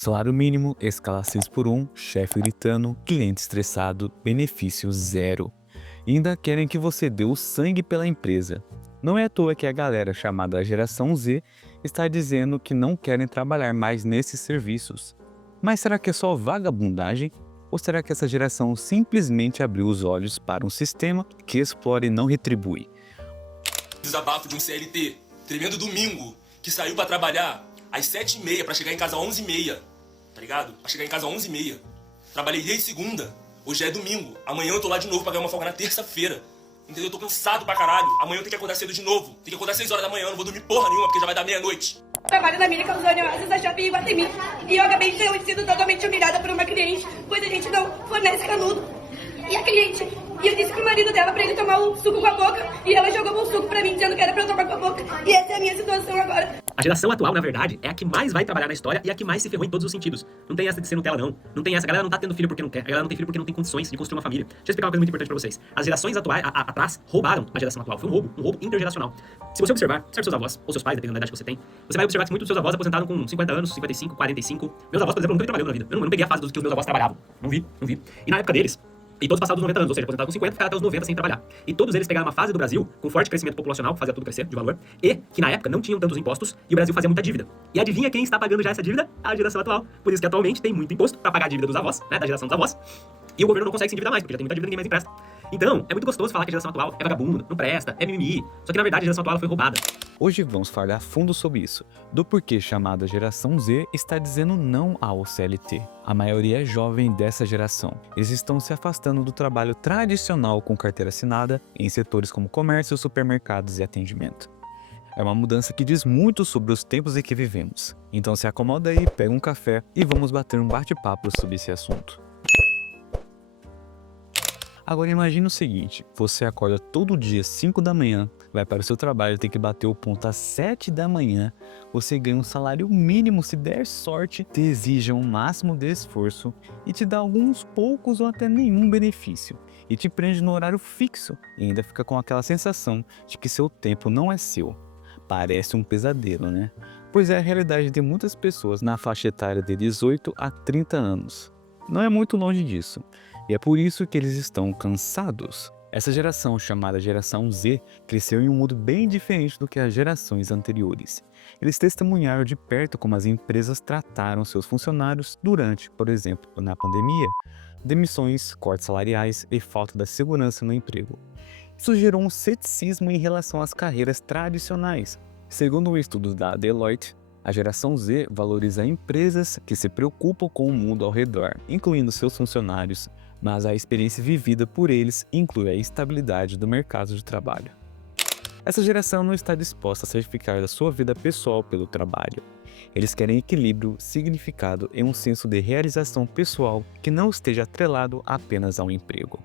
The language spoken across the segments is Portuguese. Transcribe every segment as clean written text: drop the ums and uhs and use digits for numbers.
Salário mínimo, escala 6 por 1, chefe gritando, cliente estressado, benefício zero. E ainda querem que você dê o sangue pela empresa. Não é à toa que a galera chamada Geração Z está dizendo que não querem trabalhar mais nesses serviços. Mas será que é só vagabundagem? Ou será que essa geração simplesmente abriu os olhos para um sistema que explora e não retribui? Desabafo de um CLT, tremendo domingo, que saiu pra trabalhar às 7h30 pra chegar em casa às 11h30, tá ligado? Pra chegar em casa às 11h30. Trabalhei desde segunda, hoje é domingo, amanhã eu tô lá de novo pra ganhar uma folga na terça-feira. Entendeu? Eu tô cansado pra caralho, amanhã eu tenho que acordar cedo de novo, tenho que acordar 6 horas da manhã, eu não vou dormir porra nenhuma porque já vai dar meia-noite. Trabalho na Mini Calzone Oasis, a Shopping Iguatemi. E eu acabei de ter sido totalmente humilhada por uma cliente, pois a gente não fornece canudo. E a cliente, e eu disse pro marido dela pra ele tomar o suco com a boca, e ela jogou o suco pra mim, dizendo que era pra eu tomar com a boca. E essa é a minha situação agora. A geração atual, na verdade, é a que mais vai trabalhar na história e a que mais se ferrou em todos os sentidos. Não tem essa de ser Nutella, não. Não tem essa. A galera não tá tendo filho porque não quer. A galera não tem filho porque não tem condições de construir uma família. Deixa eu explicar uma coisa muito importante pra vocês. As gerações atuais, atrás, roubaram a geração atual. Foi um roubo intergeracional. Se você observar, certo, seus avós, ou seus pais, dependendo da idade que você tem, você vai observar que muitos dos seus avós aposentaram com 50 anos, 55, 45. Meus avós, por exemplo, nunca trabalharam na vida. Eu não peguei a fase dos que os meus avós trabalhavam. Não vi. E na época deles, e todos passaram dos 90 anos, ou seja, aposentaram com 50, ficaram até os 90 sem trabalhar. E todos eles pegaram uma fase do Brasil com forte crescimento populacional, que fazia tudo crescer de valor, e que na época não tinham tantos impostos e o Brasil fazia muita dívida. E adivinha quem está pagando já essa dívida? A geração atual. Por isso que atualmente tem muito imposto para pagar a dívida dos avós, né, da geração dos avós. E o governo não consegue se endividar mais, porque já tem muita dívida e ninguém mais empresta. Então, é muito gostoso falar que a geração atual é vagabundo, não presta, é mimimi. Só que na verdade a geração atual ela foi roubada. Hoje vamos falar a fundo sobre isso, do porquê chamada Geração Z está dizendo não ao CLT. A maioria é jovem dessa geração. Eles estão se afastando do trabalho tradicional com carteira assinada em setores como comércio, supermercados e atendimento. É uma mudança que diz muito sobre os tempos em que vivemos. Então se acomoda aí, pega um café e vamos bater um bate-papo sobre esse assunto. Agora imagine o seguinte, você acorda todo dia às 5 da manhã, vai para o seu trabalho, tem que bater o ponto às 7 da manhã, você ganha um salário mínimo, se der sorte, te exija um máximo de esforço e te dá alguns poucos ou até nenhum benefício. E te prende no horário fixo e ainda fica com aquela sensação de que seu tempo não é seu. Parece um pesadelo, né? Pois é a realidade de muitas pessoas na faixa etária de 18 a 30 anos. Não é muito longe disso. E é por isso que eles estão cansados. Essa geração, chamada Geração Z, cresceu em um mundo bem diferente do que as gerações anteriores. Eles testemunharam de perto como as empresas trataram seus funcionários durante, por exemplo, na pandemia, demissões, cortes salariais e falta da segurança no emprego. Isso gerou um ceticismo em relação às carreiras tradicionais. Segundo um estudo da Deloitte, a geração Z valoriza empresas que se preocupam com o mundo ao redor, incluindo seus funcionários, mas a experiência vivida por eles inclui a estabilidade do mercado de trabalho. Essa geração não está disposta a sacrificar da sua vida pessoal pelo trabalho. Eles querem equilíbrio, significado e um senso de realização pessoal que não esteja atrelado apenas ao emprego.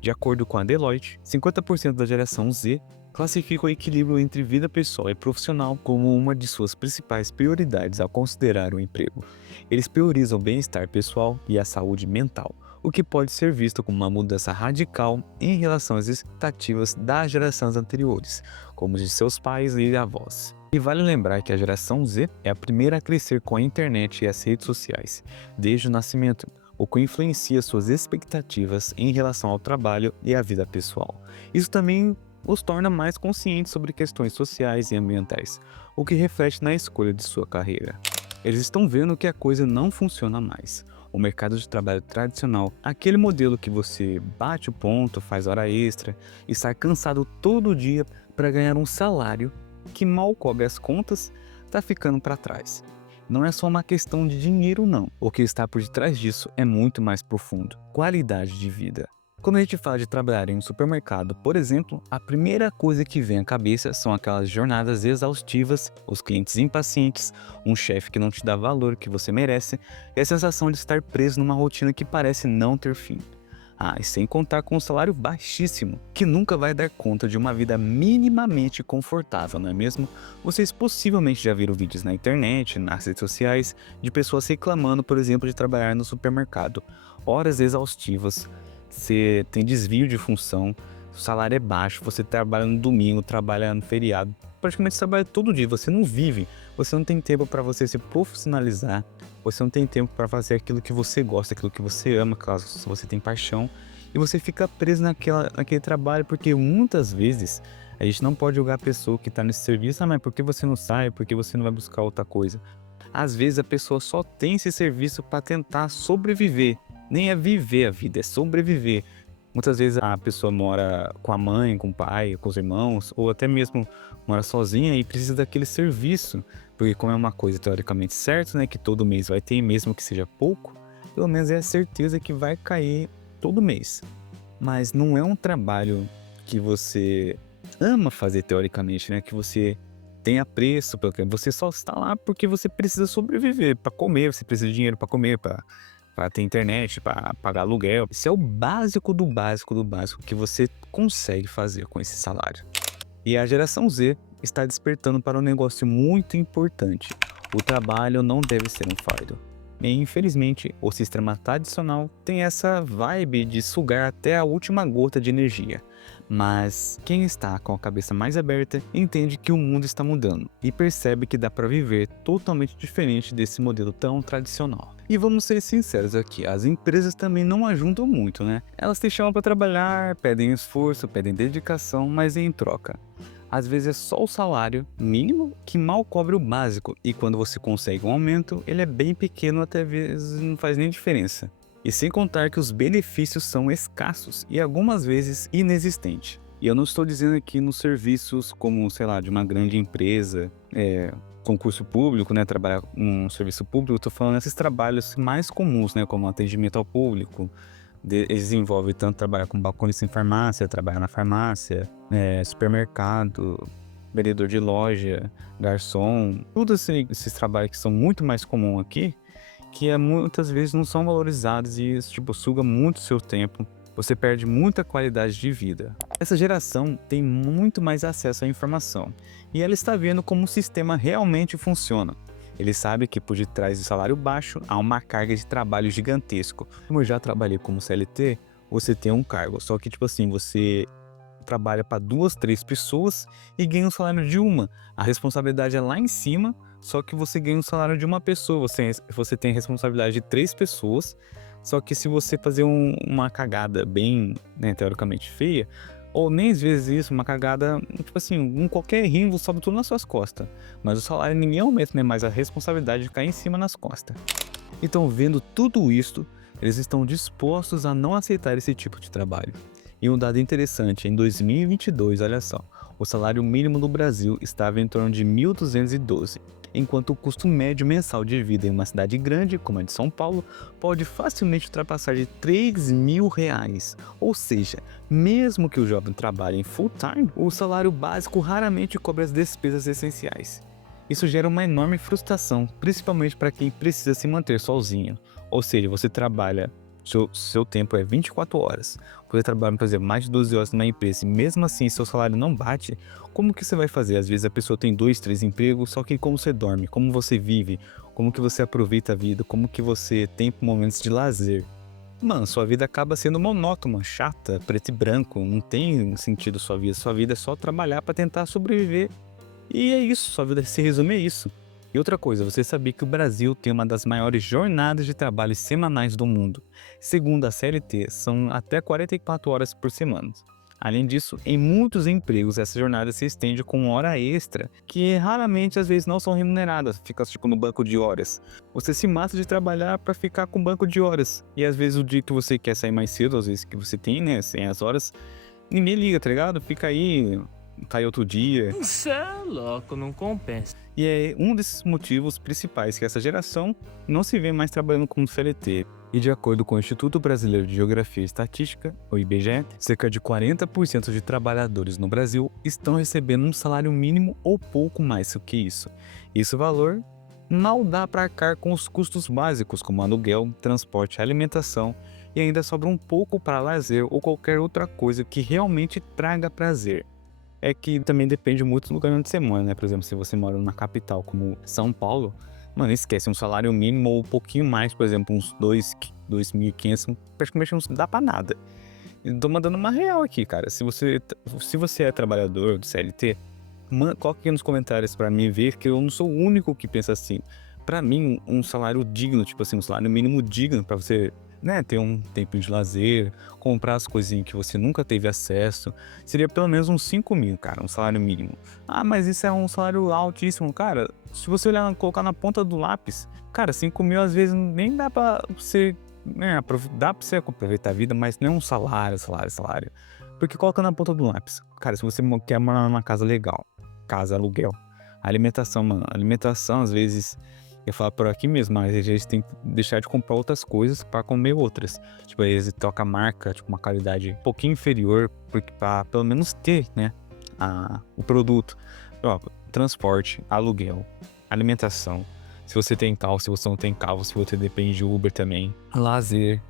De acordo com a Deloitte, 50% da geração Z classifica o equilíbrio entre vida pessoal e profissional como uma de suas principais prioridades ao considerar o emprego. Eles priorizam o bem-estar pessoal e a saúde mental, o que pode ser visto como uma mudança radical em relação às expectativas das gerações anteriores, como de seus pais e avós. E vale lembrar que a geração Z é a primeira a crescer com a internet e as redes sociais, desde o nascimento, o que influencia suas expectativas em relação ao trabalho e à vida pessoal. Isso também os torna mais conscientes sobre questões sociais e ambientais, o que reflete na escolha de sua carreira. Eles estão vendo que a coisa não funciona mais. O mercado de trabalho tradicional, aquele modelo que você bate o ponto, faz hora extra e sai cansado todo dia para ganhar um salário que mal cobre as contas, está ficando para trás. Não é só uma questão de dinheiro não, o que está por detrás disso é muito mais profundo, qualidade de vida. Quando a gente fala de trabalhar em um supermercado, por exemplo, a primeira coisa que vem à cabeça são aquelas jornadas exaustivas, os clientes impacientes, um chefe que não te dá valor que você merece e a sensação de estar preso numa rotina que parece não ter fim. Ah, e sem contar com um salário baixíssimo, que nunca vai dar conta de uma vida minimamente confortável, não é mesmo? Vocês possivelmente já viram vídeos na internet, nas redes sociais, de pessoas reclamando, por exemplo, de trabalhar no supermercado. Horas exaustivas, você tem desvio de função, o salário é baixo, você trabalha no domingo, trabalha no feriado, praticamente você trabalha todo dia, você não vive, você não tem tempo para você se profissionalizar, Você não tem tempo para fazer aquilo que você gosta, aquilo que você ama, caso você tem paixão. E você fica preso naquele trabalho, porque muitas vezes a gente não pode julgar a pessoa que está nesse serviço, mas por que você não sai, por que você não vai buscar outra coisa? Às vezes a pessoa só tem esse serviço para tentar sobreviver, nem é viver a vida, é sobreviver. Muitas vezes a pessoa mora com a mãe, com o pai, com os irmãos, ou até mesmo mora sozinha e precisa daquele serviço, porque como é uma coisa teoricamente certa, né, que todo mês vai ter, mesmo que seja pouco, pelo menos é a certeza que vai cair todo mês. Mas não é um trabalho que você ama fazer teoricamente, né, que você tem apreço, porque você só está lá porque você precisa sobreviver, para comer, você precisa de dinheiro para comer, para ter internet, para pagar aluguel. Esse é o básico do básico do básico que você consegue fazer com esse salário. E a geração Z está despertando para um negócio muito importante. O trabalho não deve ser um fardo. E, infelizmente, o sistema tradicional tem essa vibe de sugar até a última gota de energia. Mas quem está com a cabeça mais aberta entende que o mundo está mudando e percebe que dá para viver totalmente diferente desse modelo tão tradicional. E vamos ser sinceros aqui, as empresas também não ajudam muito, né? Elas te chamam para trabalhar, pedem esforço, pedem dedicação, mas em troca, às vezes é só o salário mínimo que mal cobre o básico, e quando você consegue um aumento, ele é bem pequeno, até vezes não faz nem diferença. E sem contar que os benefícios são escassos e algumas vezes inexistentes. E eu não estou dizendo aqui nos serviços como, sei lá, de uma grande empresa, concurso público, né, trabalhar um serviço público, estou falando desses trabalhos mais comuns, né, como atendimento ao público. Eles envolvem tanto trabalhar como balconista em farmácia, trabalhar na farmácia, supermercado, vendedor de loja, garçom, todos esses trabalhos que são muito mais comuns aqui, que muitas vezes não são valorizados e isso, suga muito seu tempo. Você perde muita qualidade de vida. Essa geração tem muito mais acesso à informação e ela está vendo como o sistema realmente funciona. Ele sabe que por detrás do salário baixo há uma carga de trabalho gigantesco. Como eu já trabalhei como CLT, você tem um cargo, só que você trabalha para 2, 3 pessoas e ganha o salário de uma. A responsabilidade é lá em cima, só que você ganha o salário de uma pessoa. Você tem a responsabilidade de 3 pessoas, só que se você fazer uma cagada bem, né, teoricamente feia, ou nem às vezes isso, uma cagada, qualquer errinho sobe tudo nas suas costas. Mas o salário ninguém aumenta, né? Mas a responsabilidade cai em cima nas costas. Então, vendo tudo isto, eles estão dispostos a não aceitar esse tipo de trabalho. E um dado interessante, em 2022, olha só, o salário mínimo no Brasil estava em torno de 1.212, enquanto o custo médio mensal de vida em uma cidade grande, como a de São Paulo, pode facilmente ultrapassar de R$3.000. Ou seja, mesmo que o jovem trabalhe em full time, o salário básico raramente cobre as despesas essenciais. Isso gera uma enorme frustração, principalmente para quem precisa se manter sozinho. Ou seja, você trabalha, seu tempo é 24 horas. Você trabalha, por exemplo, mais de 12 horas numa empresa e mesmo assim seu salário não bate, como que você vai fazer? Às vezes a pessoa tem 2, 3 empregos, só que como você dorme, como você vive, como que você aproveita a vida, como que você tem momentos de lazer. Mano, sua vida acaba sendo monótona, chata, preto e branco, não tem sentido sua vida é só trabalhar para tentar sobreviver. E é isso, sua vida se resume a isso. E outra coisa, você sabia que o Brasil tem uma das maiores jornadas de trabalho semanais do mundo. Segundo a CLT, são até 44 horas por semana. Além disso, em muitos empregos, essa jornada se estende com hora extra, que raramente, às vezes, não são remuneradas, fica no banco de horas. Você se mata de trabalhar para ficar com banco de horas. E às vezes o dia que você quer sair mais cedo, às vezes que você tem, né, sem as horas, ninguém liga, tá ligado? Fica aí, cai outro dia. Isso é louco, não compensa. E é um desses motivos principais que essa geração não se vê mais trabalhando como CLT. E de acordo com o Instituto Brasileiro de Geografia e Estatística, o IBGE, cerca de 40% de trabalhadores no Brasil estão recebendo um salário mínimo ou pouco mais do que isso. Esse valor mal dá para arcar com os custos básicos como aluguel, transporte, alimentação e ainda sobra um pouco para lazer ou qualquer outra coisa que realmente traga prazer. É que também depende muito do lugar onde você mora, né? Por exemplo, se você mora numa capital como São Paulo, mano, esquece, um salário mínimo ou um pouquinho mais, por exemplo, uns 2.500, praticamente não dá pra nada. Eu tô mandando uma real aqui, cara. Se você é trabalhador do CLT, coloque aqui nos comentários pra mim ver que eu não sou o único que pensa assim. Pra mim, um salário digno, tipo assim, um salário mínimo digno pra você, né, ter um tempo de lazer, comprar as coisinhas que você nunca teve acesso, seria pelo menos uns 5 mil, cara, um salário mínimo. Ah, mas isso é um salário altíssimo. Cara, se você olhar, colocar na ponta do lápis, cara, 5 mil às vezes nem dá pra você, né, dá pra você aproveitar a vida, mas não é um salário. Porque coloca na ponta do lápis. Cara, se você quer morar numa casa legal, casa, aluguel, alimentação, mano, alimentação às vezes, eu falo por aqui mesmo, mas a gente tem que deixar de comprar outras coisas pra comer outras. Tipo, aí eles trocam a marca, tipo, uma qualidade um pouquinho inferior, porque pra pelo menos ter, né, o produto. Ó, transporte, aluguel, alimentação. Se você tem carro, se você não tem carro, se você depende de Uber também. Lazer,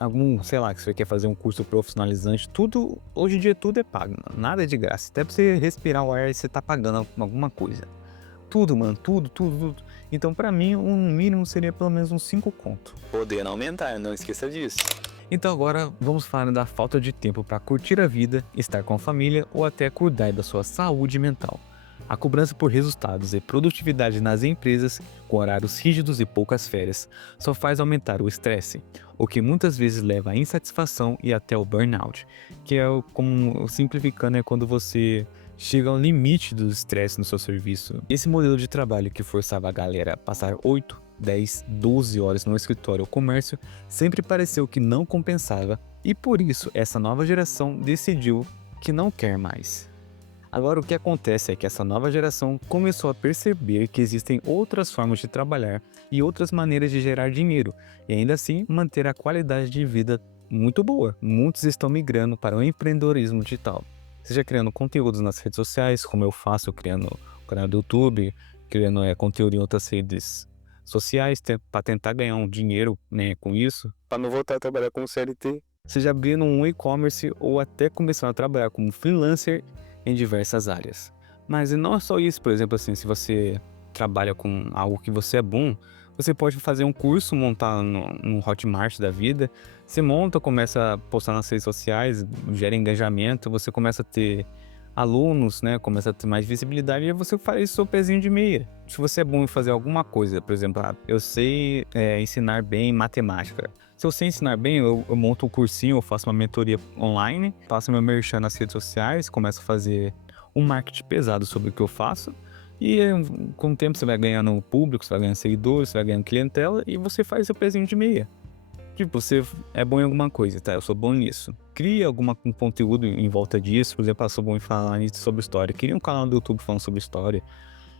algum, sei lá, que você quer fazer um curso profissionalizante, tudo, hoje em dia tudo é pago, mano. Nada é de graça. Até pra você respirar o ar, você tá pagando alguma coisa. Tudo, mano, tudo. Então, pra mim, um mínimo seria pelo menos uns 5 conto. Podendo aumentar, não esqueça disso. Então agora vamos falar da falta de tempo para curtir a vida, estar com a família ou até cuidar da sua saúde mental. A cobrança por resultados e produtividade nas empresas, com horários rígidos e poucas férias, só faz aumentar o estresse, o que muitas vezes leva à insatisfação e até ao burnout, que é, como simplificando, é quando você chega ao limite do estresse no seu serviço. Esse modelo de trabalho que forçava a galera a passar 8, 10, 12 horas no escritório ou comércio sempre pareceu que não compensava, e por isso essa nova geração decidiu que não quer mais. Agora o que acontece é que essa nova geração começou a perceber que existem outras formas de trabalhar e outras maneiras de gerar dinheiro e ainda assim manter a qualidade de vida muito boa. Muitos estão migrando para o empreendedorismo digital, seja criando conteúdos nas redes sociais, como eu faço, criando o canal do YouTube, criando conteúdo em outras redes sociais para tentar ganhar um dinheiro, né, com isso, para não voltar a trabalhar como CLT, seja abrindo um e-commerce ou até começando a trabalhar como freelancer em diversas áreas. Mas não é só isso, por exemplo, assim, se você trabalha com algo que você é bom, você pode fazer um curso, montar no Hotmart da vida, você monta, começa a postar nas redes sociais, gera engajamento, você começa a ter alunos, né, começa a ter mais visibilidade e você faz seu pezinho de meia. Se você é bom em fazer alguma coisa, por exemplo, eu sei ensinar bem matemática. Se eu sei ensinar bem, eu monto um cursinho, eu faço uma mentoria online, faço meu merchan nas redes sociais, começo a fazer um marketing pesado sobre o que eu faço e com o tempo você vai ganhando público, você vai ganhando seguidores, você vai ganhando clientela e você faz seu pezinho de meia. Tipo, você é bom em alguma coisa, tá? Eu sou bom nisso. Cria um conteúdo em volta disso. Por exemplo, eu sou bom em falar sobre história. Cria um canal do YouTube falando sobre história.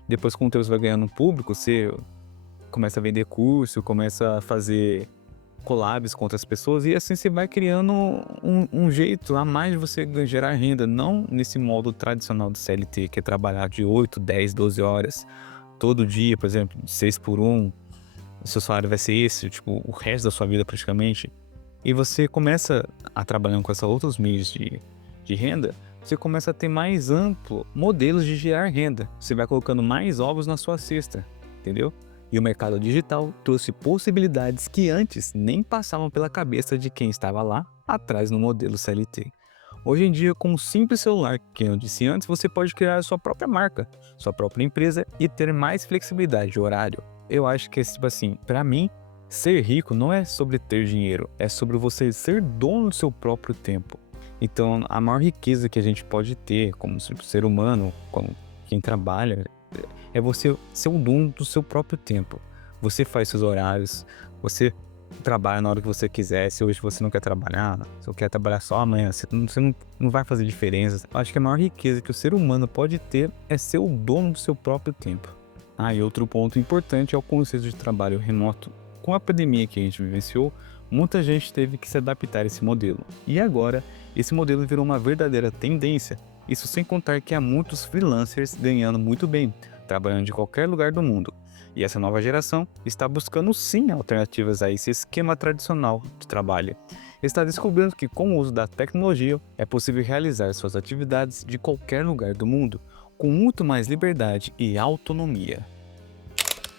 Depois, com o tempo, você vai ganhando um público, você começa a vender curso, começa a fazer collabs com outras pessoas. E assim você vai criando um jeito a mais de você gerar renda. Não nesse modo tradicional do CLT, que é trabalhar de 8, 10, 12 horas todo dia, por exemplo, 6 por 1. O seu salário vai ser esse, tipo, o resto da sua vida praticamente. E você começa a trabalhar com esses outros meios de renda, você começa a ter mais amplo modelos de gerar renda. Você vai colocando mais ovos na sua cesta, entendeu? E o mercado digital trouxe possibilidades que antes nem passavam pela cabeça de quem estava lá atrás no modelo CLT. Hoje em dia, com um simples celular, que eu disse antes, você pode criar a sua própria marca, sua própria empresa e ter mais flexibilidade de horário. Eu acho que, tipo assim, pra mim, ser rico não é sobre ter dinheiro, é sobre você ser dono do seu próprio tempo. Então, a maior riqueza que a gente pode ter como ser humano, como quem trabalha, é você ser o dono do seu próprio tempo. Você faz seus horários, você trabalha na hora que você quiser. Se hoje você não quer trabalhar, se você quer trabalhar só amanhã, você não vai fazer diferença. Eu acho que a maior riqueza que o ser humano pode ter é ser o dono do seu próprio tempo. E outro ponto importante é o conceito de trabalho remoto. Com a pandemia que a gente vivenciou, muita gente teve que se adaptar a esse modelo. E agora, esse modelo virou uma verdadeira tendência. Isso sem contar que há muitos freelancers ganhando muito bem, trabalhando de qualquer lugar do mundo. E essa nova geração está buscando sim alternativas a esse esquema tradicional de trabalho. Está descobrindo que com o uso da tecnologia é possível realizar suas atividades de qualquer lugar do mundo, com muito mais liberdade e autonomia.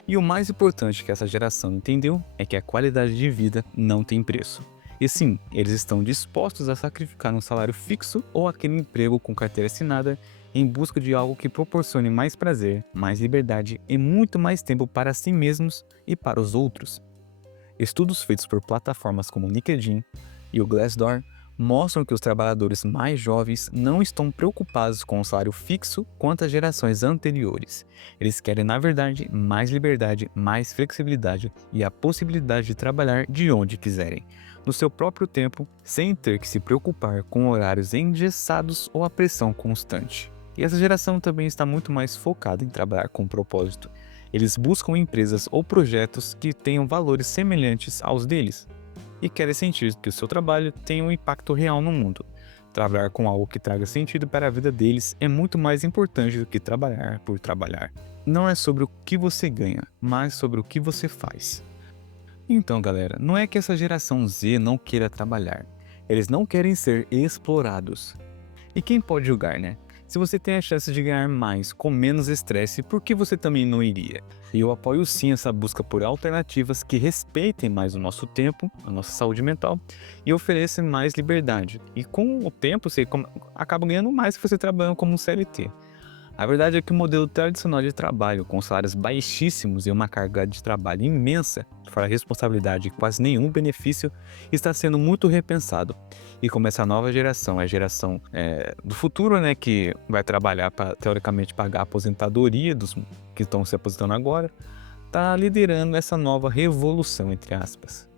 E o mais importante que essa geração entendeu é que a qualidade de vida não tem preço. E sim, eles estão dispostos a sacrificar um salário fixo ou aquele emprego com carteira assinada em busca de algo que proporcione mais prazer, mais liberdade e muito mais tempo para si mesmos e para os outros. Estudos feitos por plataformas como o LinkedIn e o Glassdoor mostram que os trabalhadores mais jovens não estão preocupados com o salário fixo quanto as gerações anteriores. Eles querem, na verdade, mais liberdade, mais flexibilidade e a possibilidade de trabalhar de onde quiserem, no seu próprio tempo, sem ter que se preocupar com horários engessados ou a pressão constante. E essa geração também está muito mais focada em trabalhar com propósito. Eles buscam empresas ou projetos que tenham valores semelhantes aos deles e querem sentir que o seu trabalho tem um impacto real no mundo. Trabalhar com algo que traga sentido para a vida deles é muito mais importante do que trabalhar por trabalhar. Não é sobre o que você ganha, mas sobre o que você faz. Então, galera, não é que essa geração Z não queira trabalhar. Eles não querem ser explorados. E quem pode julgar, né? Se você tem a chance de ganhar mais com menos estresse, por que você também não iria? E eu apoio sim essa busca por alternativas que respeitem mais o nosso tempo, a nossa saúde mental e ofereçam mais liberdade. E com o tempo você acaba ganhando mais se você trabalhando como um CLT. A verdade é que o modelo tradicional de trabalho, com salários baixíssimos e uma carga de trabalho imensa, fora responsabilidade e quase nenhum benefício, está sendo muito repensado. E como essa nova geração, a geração do futuro, né, que vai trabalhar para, teoricamente, pagar a aposentadoria dos que estão se aposentando agora, está liderando essa nova revolução, entre aspas.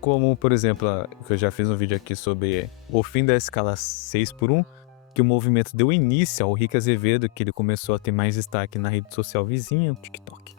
Como, por exemplo, que eu já fiz um vídeo aqui sobre o fim da escala 6x1, que o movimento deu início ao Rick Azevedo, que ele começou a ter mais destaque na rede social vizinha, o TikTok.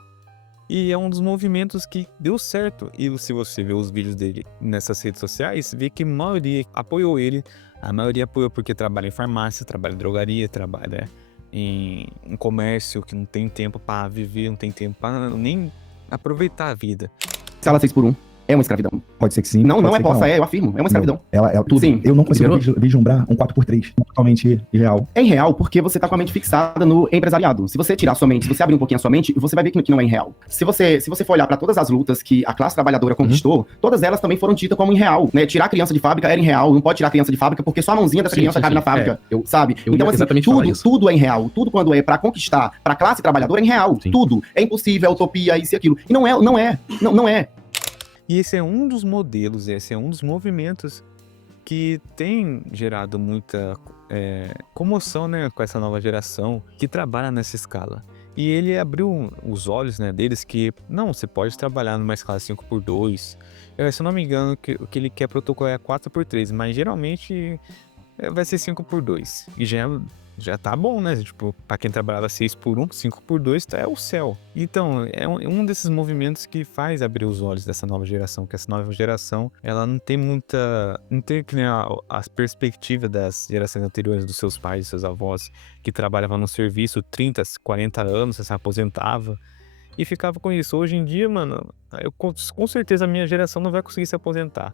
E é um dos movimentos que deu certo. E se você ver os vídeos dele nessas redes sociais, vê que a maioria apoiou ele. A maioria apoiou porque trabalha em farmácia, trabalha em drogaria, trabalha em comércio, que não tem tempo para viver, não tem tempo para nem aproveitar a vida. Escala 6x1 é uma escravidão. Pode ser que sim. Não, não é ser que possa, eu afirmo. É uma escravidão. Tudo. Sim. Eu não consigo Entendeu? vislumbrar um 4x3 totalmente irreal. É irreal porque você tá com a mente fixada no empresariado. Se você tirar sua mente, se você abrir um pouquinho a sua mente, você vai ver que não é irreal. Se você for olhar pra todas as lutas que a classe trabalhadora conquistou, todas elas também foram ditas como irreal, né? Tirar a criança de fábrica era irreal, não pode tirar a criança de fábrica porque só a mãozinha dessa criança cabe na fábrica, sabe? eu Então, ia assim, exatamente falar isso. tudo é irreal. Tudo quando é pra conquistar pra classe trabalhadora é irreal. Sim. Tudo. É impossível, é utopia, isso e aquilo. E não é. E esse é um dos modelos, esse é um dos movimentos que tem gerado muita comoção, né, com essa nova geração que trabalha nessa escala. E ele abriu os olhos, né, deles que, não, você pode trabalhar numa escala 5x2. Se eu não me engano, o que ele quer protocolar é 4x3, mas geralmente vai ser 5x2. E já tá bom, né? Tipo, pra quem trabalhava 6x1, 5x2 é o céu. Então, é um desses movimentos que faz abrir os olhos dessa nova geração, que essa nova geração, ela não tem que nem a perspectiva das gerações anteriores dos seus pais, dos seus avós, que trabalhavam no serviço 30, 40 anos, se aposentava e ficava com isso. Hoje em dia, mano, com certeza a minha geração não vai conseguir se aposentar.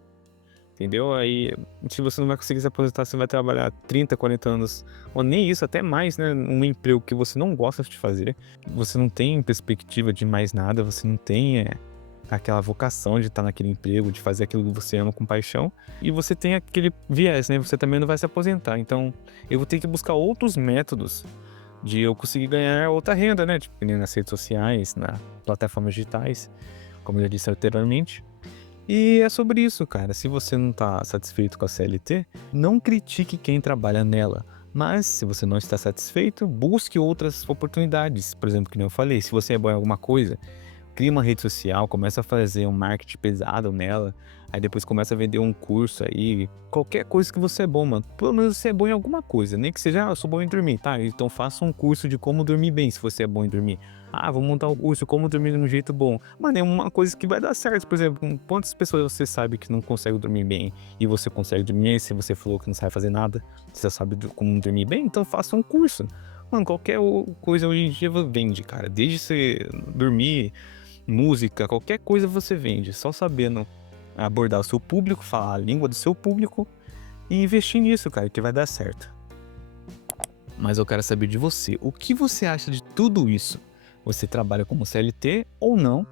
Entendeu? Aí, se você não vai conseguir se aposentar, você vai trabalhar 30, 40 anos, ou nem isso, até mais, né? Um emprego que você não gosta de fazer. Você não tem perspectiva de mais nada, você não tem aquela vocação de estar naquele emprego, de fazer aquilo que você ama com paixão. E você tem aquele viés, né? Você também não vai se aposentar. Então, eu vou ter que buscar outros métodos de eu conseguir ganhar outra renda, né? Tipo, nas redes sociais, nas plataformas digitais, como eu já disse anteriormente. E é sobre isso, cara. Se você não tá satisfeito com a CLT, não critique quem trabalha nela. Mas, se você não está satisfeito, busque outras oportunidades. Por exemplo, que nem eu falei, se você é bom em alguma coisa, cria uma rede social, começa a fazer um marketing pesado nela, aí depois começa a vender um curso aí, qualquer coisa que você é bom, mano. Pelo menos você é bom em alguma coisa, nem que seja, eu sou bom em dormir, tá? Então faça um curso de como dormir bem, se você é bom em dormir. Vou montar um curso como dormir de um jeito bom. Mano, é uma coisa que vai dar certo. Por exemplo, quantas pessoas você sabe que não consegue dormir bem e você consegue dormir bem? Se você falou que não sabe fazer nada, você sabe como dormir bem, então faça um curso. Mano, qualquer coisa hoje em dia vende, cara. Desde você dormir, música, qualquer coisa você vende. Só sabendo abordar o seu público, falar a língua do seu público e investir nisso, cara, que vai dar certo. Mas eu quero saber de você. O que você acha de tudo isso? Você trabalha como CLT ou não?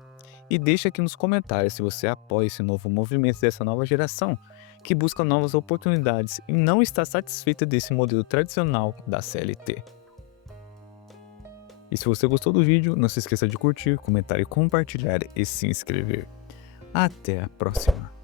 E deixa aqui nos comentários se você apoia esse novo movimento dessa nova geração, que busca novas oportunidades e não está satisfeita desse modelo tradicional da CLT. E se você gostou do vídeo, não se esqueça de curtir, comentar e compartilhar e se inscrever. Até a próxima!